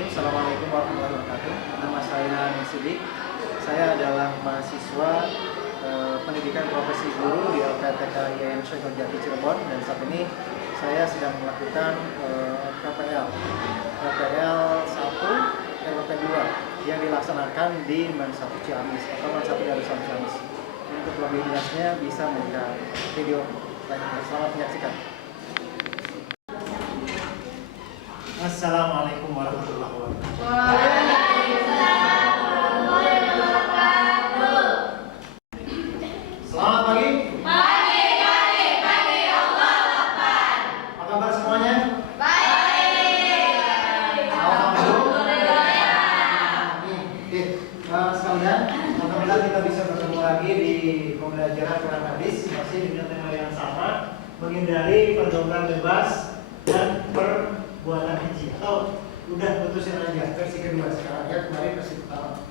Bismillahirrahmanirrahim. Assalamualaikum warahmatullahi wabarakatuh. Nama saya Sidik. Saya adalah mahasiswa pendidikan profesi guru di LPTK IAIN Syekh Nurjati Cirebon, dan saat ini saya sedang melakukan PPL 1 LP 2 yang dilaksanakan di MAN 1 Ciamis atau MAN 1 Darussalam Ciamis. Untuk lebih jelasnya bisa melihat video lainnya. Selamat menyaksikan. Assalamualaikum warahmatullahi wabarakatuh. Waalaikumsalam warahmatullahi wabarakatuh. Selamat pagi. Pagi Allah Akbar. Apa kabar semuanya? Baik. Alhamdulillah. Sekalian, alhamdulillah kita bisa bertemu lagi di pembelajaran Quran hadis masih dengan tema yang sama, menghindari pergaulan bebas dan perbuatan keji. Atau udah putusin aja versi kedua sekarang ya, kemarin versi pertama.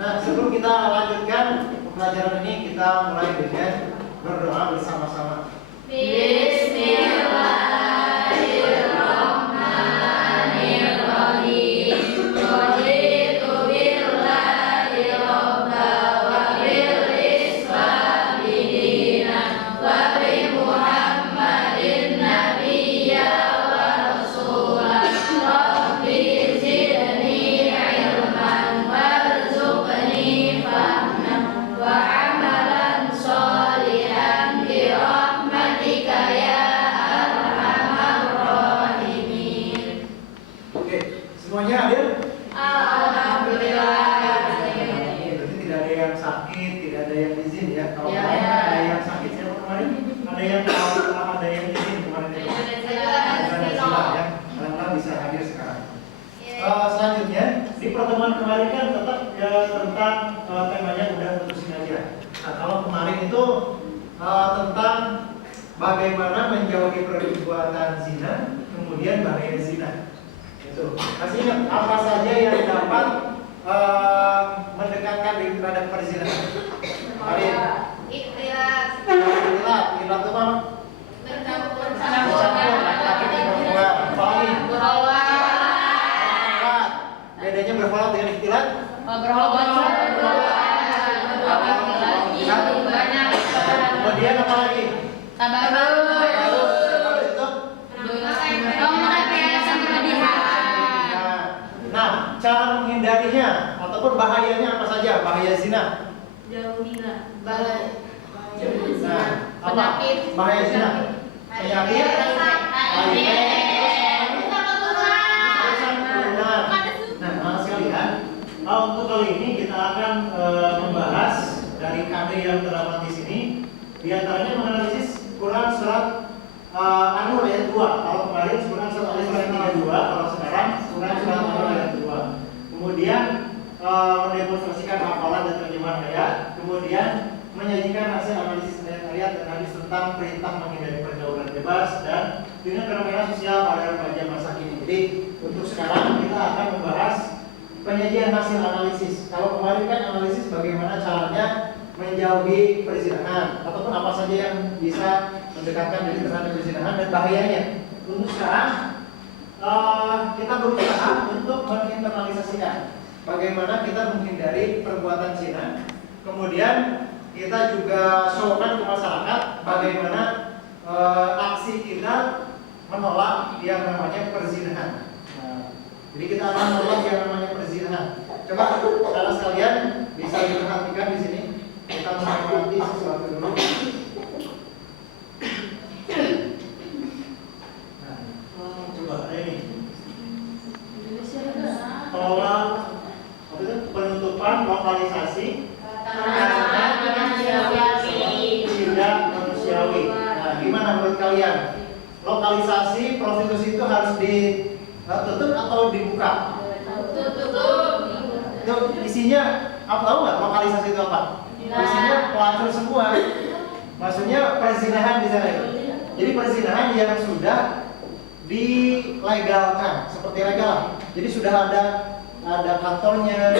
Nah, sebelum kita lanjutkan pembelajaran ini, kita mulai dengan berdoa bersama-sama. Bismillahirrahmanirrahim. Raditu billahi robba wa bil Islam dinan wa bi Muhammadin nabiyya wa rasulah. Rabbi zidni ilman warzuqni fahman wa amalan sholihan bi rahmatika ya arhamar rahimin. Oke, semuanya hadir? Alhamdulillah. Berarti tidak ada yang sakit, tidak ada yang izin ya. Kalau Ya. kemarin ada yang sakit siapa kemarin? Ada yang ada yang izin kemarin itu. Ada sila ya. Alhamdulillah bisa hadir sekarang. Selanjutnya di pertemuan kemarin kan tetap ya tentang temanya udah putusin aja. Nah, kalau kemarin itu tentang bagaimana menjauhi perbuatan zina, kemudian bahaya zina. Itu. Masih ingat apa saja yang dapat mendekatkan diri terhadap perzinahan? Kemarin. Ikhtilat itu apa? Bercampur laki-laki dan perempuan. Apalagi? Bedanya berholot dengan ikhtilat? Kemudian apa lagi? Habis itu? Nah, cara menghindarinya ataupun bahayanya apa saja? Bahaya zina. Nah, apa? Bahaya zina. Penyakit. Nah, malas sekalian. Untuk kali ini kita akan membahas dari kade yang terdapat di sini. Di antaranya menganalisis Quran surat An-Nur ayat 2. Kalau kemarin Quran surat Al-Isra ayat 32, kalau sekarang Quran surat An-Nur ayat 2. Kemudian mendemonstrasikan hafalan dan terjemahan ayat. Kemudian menyajikan hasil analisis ayat dan hadis tentang perintah menghindari pergaulan bebas dan dengan fenomena sosial pada remaja masa kini. Jadi untuk sekarang kita akan membahas penyajian hasil analisis. Kalau kemarin kan analisis bagaimana caranya menjauhi perzinahan ataupun apa saja yang bisa mendekatkan diri terhadap perzinahan dan bahayanya. Untuk sekarang kita berusaha untuk menginternalisasikan bagaimana kita menghindari perbuatan zina. Kemudian kita juga showkan ke masyarakat bagaimana aksi kita menolak yang namanya perzinahan. Jadi kita akan menolak yang namanya perzinahan. Coba saudara sekalian bisa diperhatikan di sini. Kita mengamati sesuatu dulu. Nah, coba ini. Tolak penutupan lokalisasi tidak manusiawi. Nah, gimana menurut kalian? Lokalisasi prostitusi itu harus ditutup atau dibuka? Itu isinya apa, tahu nggak lokalisasi itu apa? Isinya pelacur semua. Maksudnya perzinahan di sana itu. Jadi perzinahan yang sudah dilegalkan, seperti legal. Jadi sudah ada kantornya,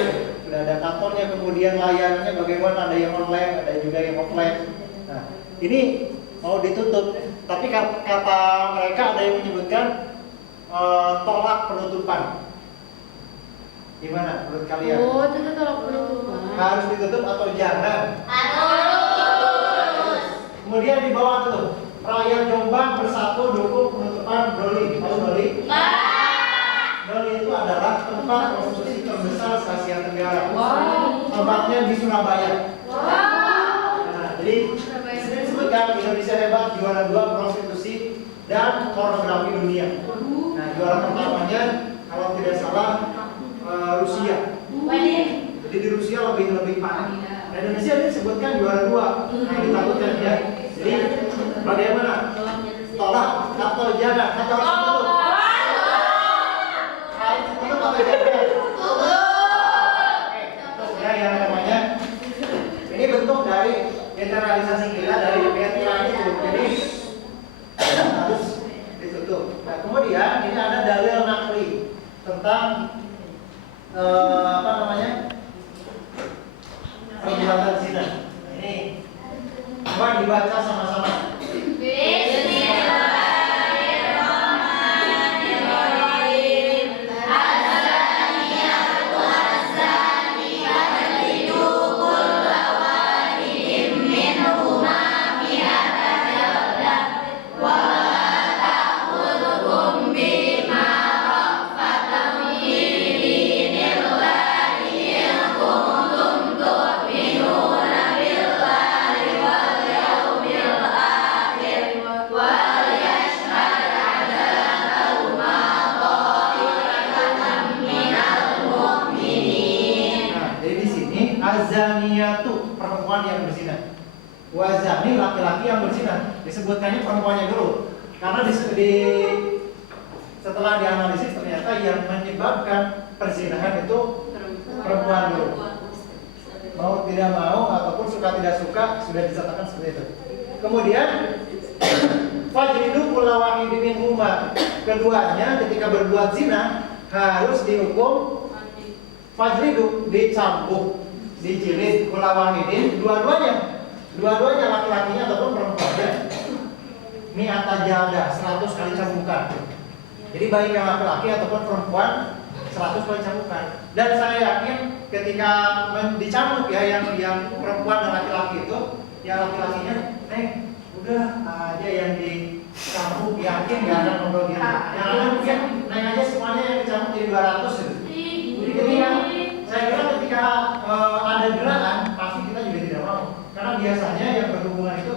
kemudian layanannya bagaimana, ada yang online, ada juga yang offline. Nah, ini mau ditutup, tapi kata mereka ada yang menyebutkan tolak penutupan. Gimana menurut kalian? Oh, itu tolong penutupan. Harus ditutup atau jangan? Harus. Kemudian di bawah tuh, rakyat Jombang bersatu dukung penutupan Doli. Tahu Doli? Doli itu adalah tempat prostitusi terbesar se Asia Tenggara. Tempatnya di Surabaya. Nah, jadi disini disebutkan Indonesia hebat, juara 2 prostitusi dan pornografi dunia. Nah, juara pertamanya kalau tidak salah Rusia. Jadi di Rusia lebih parah. Nah, Indonesia ini disebutkan juara 2. Nah, ditakutkan ya. Jadi bagaimana? Tolak atau jangan? Atau harus ditutup? Harus ditutup atau jangan? Oke, ya yang namanya ini bentuk dari generalisasi kita dari PTA itu. Jadi harus ditutup. Nah, kemudian ini ada dalil nakli tentang apa namanya? Perbuatan zina. Nah, ini coba dibaca sama-sama. Azaniyatu perempuan yang berzina, wazani laki-laki yang berzina. Disebutkannya perempuannya dulu karena setelah dianalisis ternyata yang menyebabkan perzinahan itu perempuan dulu. Mau tidak mau ataupun suka tidak suka sudah dicatatkan seperti itu. Kemudian fajridu kulla wahidin minhuma, keduanya ketika berbuat zina harus dihukum fajridu, dicambuk, dijilid, kulla wahidin, dua-duanya laki-lakinya ataupun perempuannya, mi'ata jaldah, 100 kali cambukan. Jadi baik yang laki-laki ataupun perempuan 100 kali cambukan. Dan saya yakin ketika dicambuk ya yang perempuan dan laki-laki itu, yang laki-lakinya udah aja yang dicambuk, yakin gak akan ngobrol gitu. Yang ada mungkin naik aja semuanya yang dicambuk jadi 200 gitu. Jadi ketika saya kira ketika ada gerakan pasti kita juga tidak mau, karena biasanya yang berhubungan itu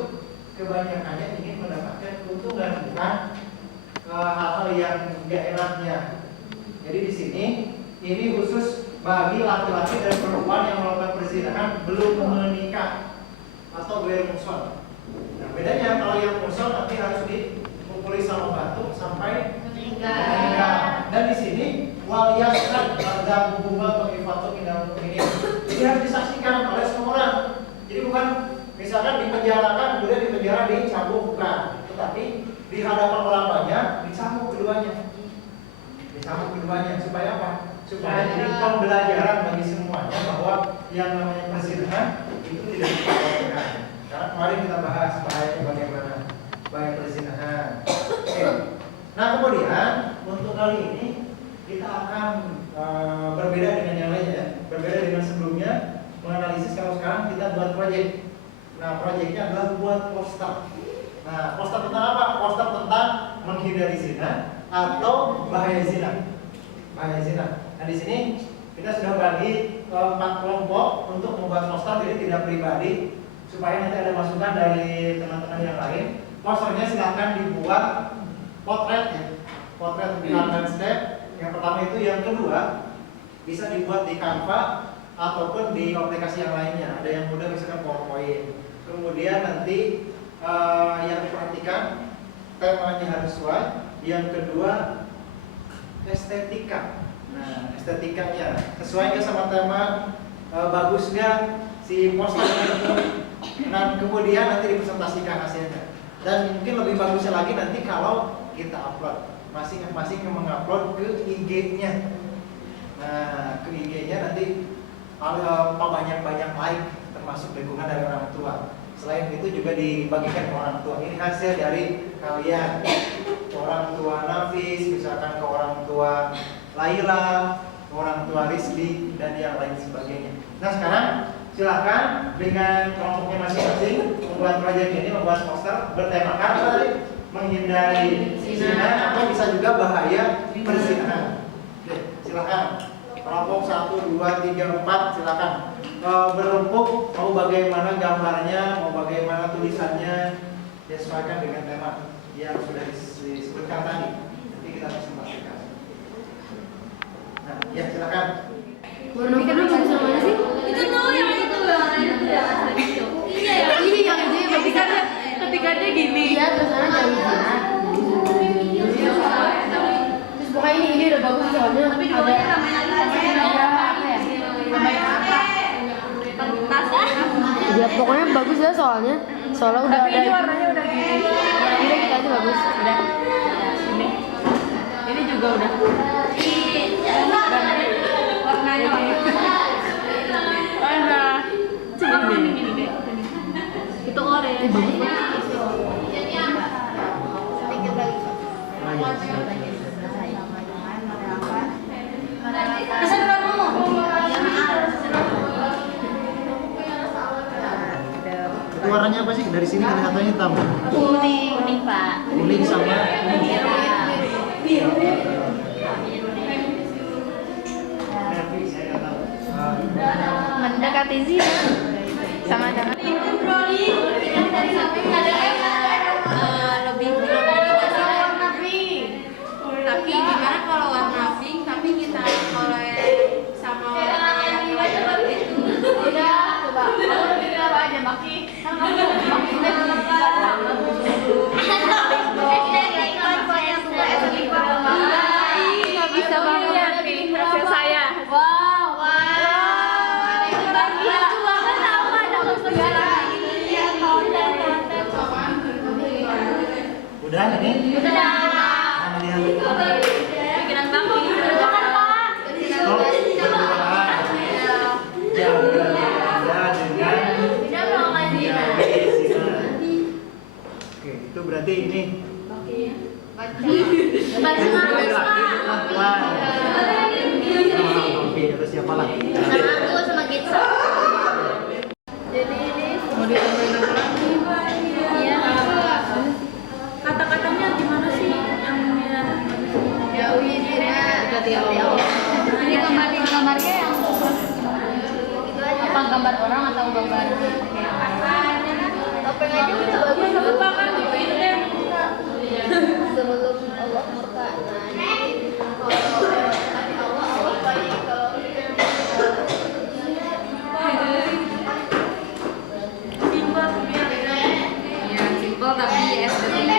kebanyakannya ingin mendapatkan keuntungan, bukan hal-hal yang gak enaknya. Jadi di sini ini khusus bagi laki-laki dan perempuan yang melakukan perzinahan belum menikah atau bermuson. Nah, bedanya kalau yang muson nanti harus dipukuli sama batu sampai meninggal. Dan di sini wal yasad ada hubungan tonifatu minal ini. Jadi harus disaksikan oleh semua orang. Jadi bukan misalkan dipenjarakan kemudian dipenjara dicambuk, bukan, tetapi di hadapan orang banyak dicambuk keduanya. Supaya apa? Supaya jadi pembelajaran bagi semuanya bahwa yang namanya perzinahan itu tidak diperbolehkan. Karena kemarin kita bahas bahayanya bagaimana bahaya perzinahan. Oke. Nah, kemudian untuk kali ini kita akan berbeda dengan yang lainnya ya. Berbeda dengan sebelumnya menganalisis. Kalau sekarang kita buat proyek. Nah, proyeknya adalah buat poster. Nah, poster tentang apa? Poster tentang menghindari zina atau bahaya zina. Nah, di sini kita sudah bagi 4 kelompok untuk membuat poster, jadi tidak pribadi, supaya nanti ada masukan dari teman-teman yang lain. Posternya silakan dibuat potret ya. Potret dan step. Yang pertama itu, yang kedua bisa dibuat di Canva ataupun di aplikasi yang lainnya. Ada yang mudah misalkan PowerPoint. Kemudian nanti yang diperhatikan temanya harus sesuai. Yang kedua estetika. Nah, estetikanya sesuai nggak sama tema, bagus nggak si posternya itu. Nah, kemudian nanti dipresentasikan hasilnya. Dan mungkin lebih bagusnya lagi nanti kalau kita upload, masing-masing yang mengupload ke IG-nya. Nah, ke IG-nya nanti banyak like, termasuk dukungan dari orang tua. Selain itu juga dibagikan ke orang tua. Ini hasil dari kalian, orang tua Nafis, misalkan ke orang tua Laila, orang tua Rizky, dan yang lain sebagainya. Nah sekarang silakan dengan kelompoknya masing-masing membuat proyek ini, membuat poster bertemakan apa tadi? Menghindari zina atau bisa juga bahaya perzinahan. Oke, silakan. Kelompok 1, 2, 3, 4 silakan. Berempuk mau bagaimana gambarnya, mau bagaimana tulisannya, disesuaikan dengan tema yang sudah disebutkan tadi. Nanti kita presentasikan. Nah, ya silakan. Warna biru bagus yang mana sih? Itu tuh yang itu ya. Iya ya. Iya yang itu ya bagus. Ketikanya gini. Iya terus sana jauh zina. Terus pokoknya ini udah bagus soalnya. Tapi di bawahnya tambahin lagi ada apa ya? tambahin apa? Kertas. Ya pokoknya bagus ya soalnya. Soalnya udah Tapi ada. ini warnanya udah gini. Ini kita aja bagus. Udah. Ini juga udah. Warnanya warna. Coba kuning ini deh. Itu orange. Pesan kamu. Itu warnanya apa sih? Dari sini kelihatannya hitam. Kuning Pak. Kuning sama Mendekati zina sama dengan lebih warna pink. Tapi gimana kalau warna pink tapi kita oleh sama warna yang laki-laki itu udah coba coba aja Maki nggak bisa banget nih hasil saya. Wow. udah ini? Udah. Nah, Pikiran Bang kan Pak. Stop berdoa. Jaga dengan menjauhi zina. Oke, itu berarti ini. Oke, terus siapa lagi? Jadi ini mau ditambahin apa lagi? Iya. Kata-katanya gimana sih yang jauhi zina berarti Allah. Ini gambarnya yang apa gambar orang atau gambar topeng aja udah bagus apa kan itu deh sebelum Allah murka. Allah baik kalau simpel tapi estetik.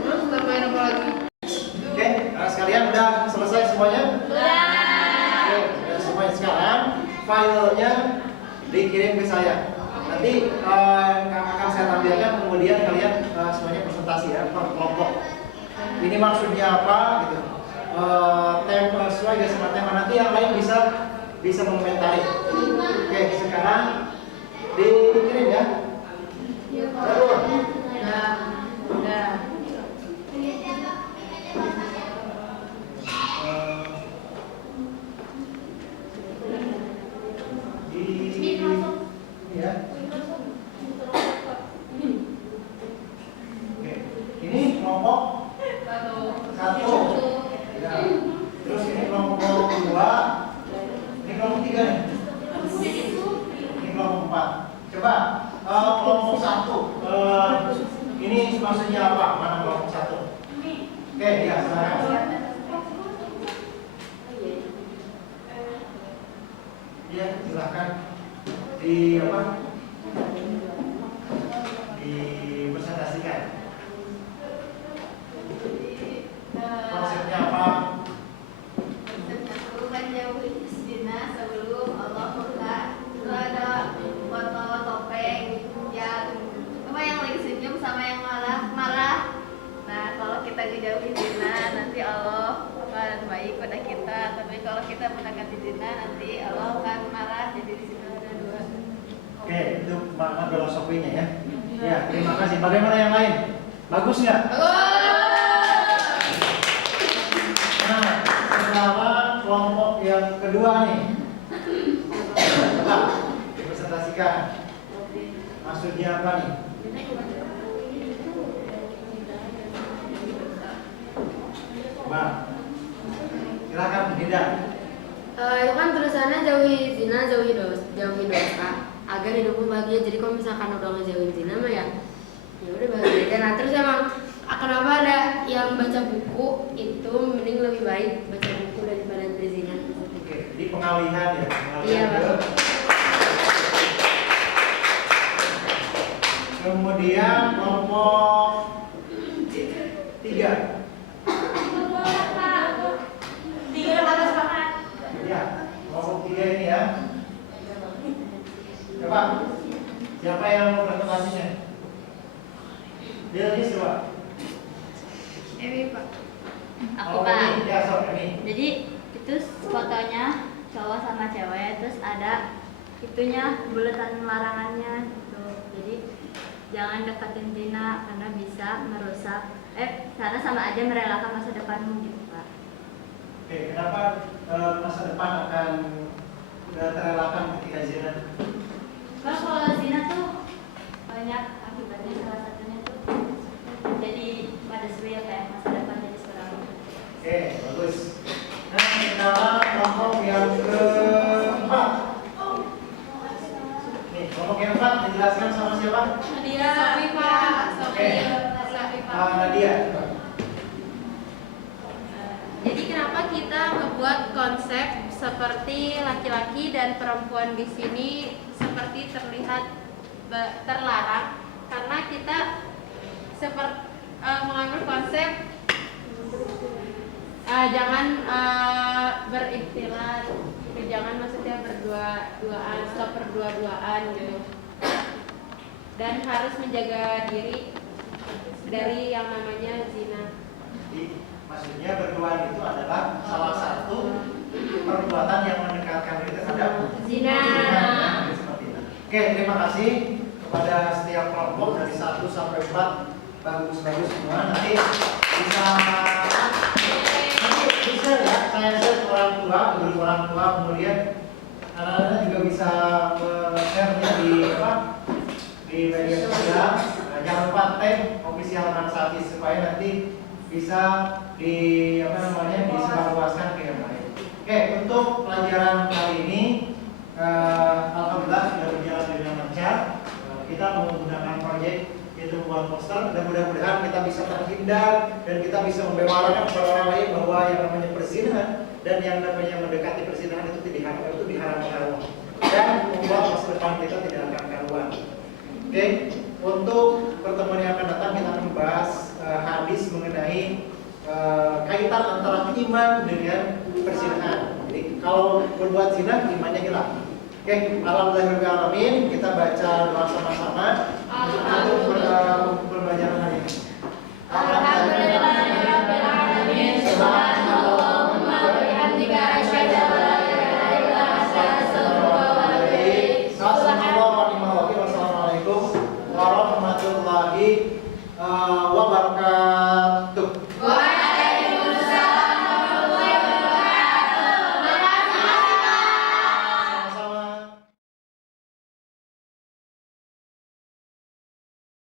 Terus tambahin apa lagi? Oke, nah sekalian udah selesai semuanya? Udah. Oke, udah semuanya sekarang filenya dikirim ke saya. Nanti akan saya tampilkan, kemudian kalian semuanya presentasi ya per kelompok. Ini maksudnya apa gitu. Tema sesuai dengan sama tema, nanti yang lain bisa mengomentari. Oke, sekarang dikirim ya. Udah. Ya. Oke, ini kelompok satu. Ya. Terus ini kelompok 2. Ini kelompok 3 nih. Ini kelompok 4. Coba kelompok 1. Ini maksudnya apa? Mana kelompok 1? Oke, ya silakan. Ya, silakan. Di apa? Dipresentasikan. Konsepnya apa? Menjauhi zina sebelum Allah murka. Itu ada foto topeng yang apa yang lagi senyum sama yang marah. Nah, kalau kita ngejauhi zina nanti Allah akan baik pada kita. Tapi kalau kita mendekati zina nanti Allah akan marah. Jadi di situ ada dua. Oke, itu makna filosofinya ya. Ya, terima kasih. Bagaimana yang lain? Bagus nggak? Nah, sekarang kelompok yang kedua nih. Coba dipresentasikan. Maksudnya apa nih? Coba. Silakan, Dinda. Itu kan tulisannya jauhi zina, jauhi dosa, agar hidupmu bahagia. Jadi kalau misalkan udah ngejauhin zina mah ya udah bahagia aja. Nah terus emang kenapa ada yang baca buku itu mending lebih baik baca buku daripada berzina. Oke, di pengalihan ya. Iya, Pak. Kemudian kelompok 3. Ya, kelompok 3 ini ya. Coba, siapa yang mau presentasinya? Dia lagi coba. Emi Pak. Aku Oh, Pak. ini, ya, sok ini. Jadi itu fotonya cowok sama cewek, terus ada itunya buletan larangannya gitu. Jadi jangan deketin zina karena bisa merusak karena sama aja merelakan masa depanmu gitu Pak. Oke, kenapa masa depan akan terelakkan ketika zina? Karena kalau zina tuh banyak akibatnya, salah satunya tuh jadi pada ya kayak masa depan jadi seorang. Oke, bagus. Nah, sekarang kelompok yang keempat. Nih, kelompok yang keempat dijelaskan sama siapa? Nadia. Sofi Pak. Oke. Nadia. Coba. Jadi kenapa kita membuat konsep seperti laki-laki dan perempuan di sini seperti terlihat terlarang karena kita seperti mengambil konsep jangan berikhtilat, jangan maksudnya berdua-duaan, stop berdua-duaan gitu. Dan harus menjaga diri dari yang namanya zina. Jadi, maksudnya berduaan itu adalah salah satu perbuatan yang mendekatkan diri terhadap Zina. Seperti itu. Oke, terima kasih kepada setiap kelompok dari 1 sampai 4. Bagus-bagus semua. Nanti bisa ya, saya share orang tua, grup orang tua, kemudian anak-anak juga bisa share-nya di media sosial. Nah, jangan lupa tag official Mansati supaya nanti bisa disebarluaskan ke yang lain. Oke, untuk pelajaran kali ini alhamdulillah sudah berjalan dengan lancar. Kita menggunakan proyek itu membuat poster dan mudah-mudahan kita bisa terhindar dan kita bisa membewakan kepada orang lain bahwa yang namanya perzinahan dan yang namanya mendekati perzinahan itu diharamkan Allah dan membuat masa depan kita tidak akan karuan. Oke, untuk pertemuan yang akan datang kita akan membahas hadis mengenai kaitan antara iman dengan perzinahan. Jadi kalau berbuat zina imannya hilang. Oke, alhamdulillahirobbilalamin, kita baca doa sama-sama untuk pembelajaran hari ini.